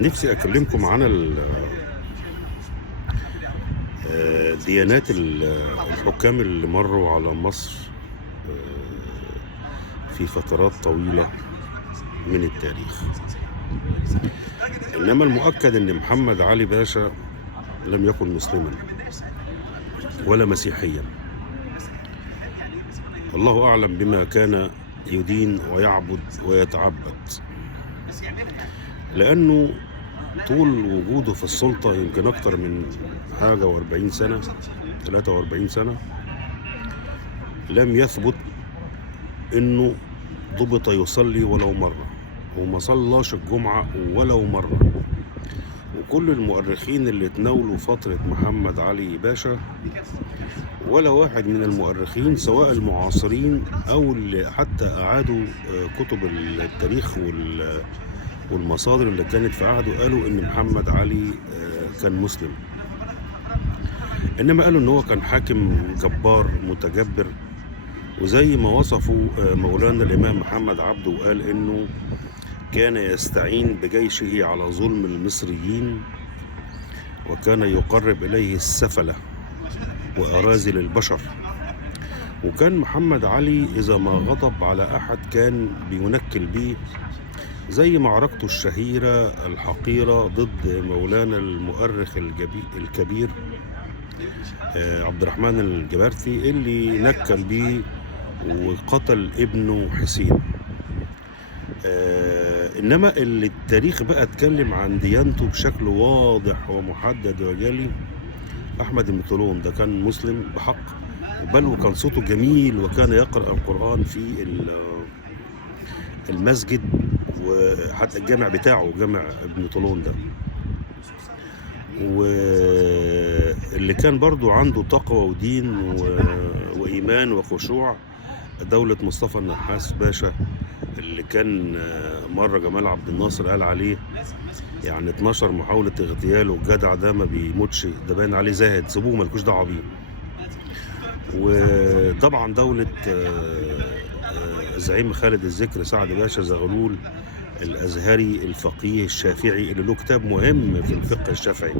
نفسي أكلمكم عن ديانات الحكام اللي مروا على مصر في فترات طويلة من التاريخ. إنما المؤكد أن محمد علي باشا لم يكن مسلما ولا مسيحيا، الله أعلم بما كان يدين ويعبد ويتعبد، لأنه طول وجوده في السلطة يمكن أكتر من حاجة و40 سنة 43 سنة لم يثبت إنه ضبط يصلي ولو مرة، وما صلاش الجمعة ولو مرة. وكل المؤرخين اللي تناولوا فترة محمد علي باشا ولا واحد من المؤرخين سواء المعاصرين أو اللي حتى أعادوا كتب التاريخ والمصادر اللي كانت في عهده قالوا إن محمد علي كان مسلم، إنما قالوا إن هو كان حاكم جبار متجبر، وزي ما وصفوا مولانا الإمام محمد عبده وقال إنه كان يستعين بجيشه على ظلم المصريين، وكان يقرب إليه السفلة وأراذل البشر. وكان محمد علي إذا ما غضب على أحد كان بينكل بيه، زي معركته الشهيرة الحقيرة ضد مولانا المؤرخ الكبير عبد الرحمن الجبرتي اللي نكل بيه وقتل ابنه حسين. إنما اللي التاريخ بقى اتكلم عن ديانته بشكل واضح ومحدد وجلي أحمد بن طولون، ده كان مسلم بحق، بل وكان صوته جميل وكان يقرأ القرآن في المسجد، وحتى الجامع بتاعه جامع ابن طولون ده، واللي كان برضو عنده تقوى ودين وإيمان وخشوع دولة مصطفى النحاس باشا، اللي كان مرة جمال عبد الناصر قال عليه يعني 12 محاولة اغتياله، الجدع ده ما بيموتش، ده باين عليه زاهد، سيبوه مالكوش دعوة بيه. وطبعا دولة زعيم خالد الذكر سعد باشا زغلول الأزهري الفقيه الشافعي اللي له كتاب مهم في الفقه الشافعي.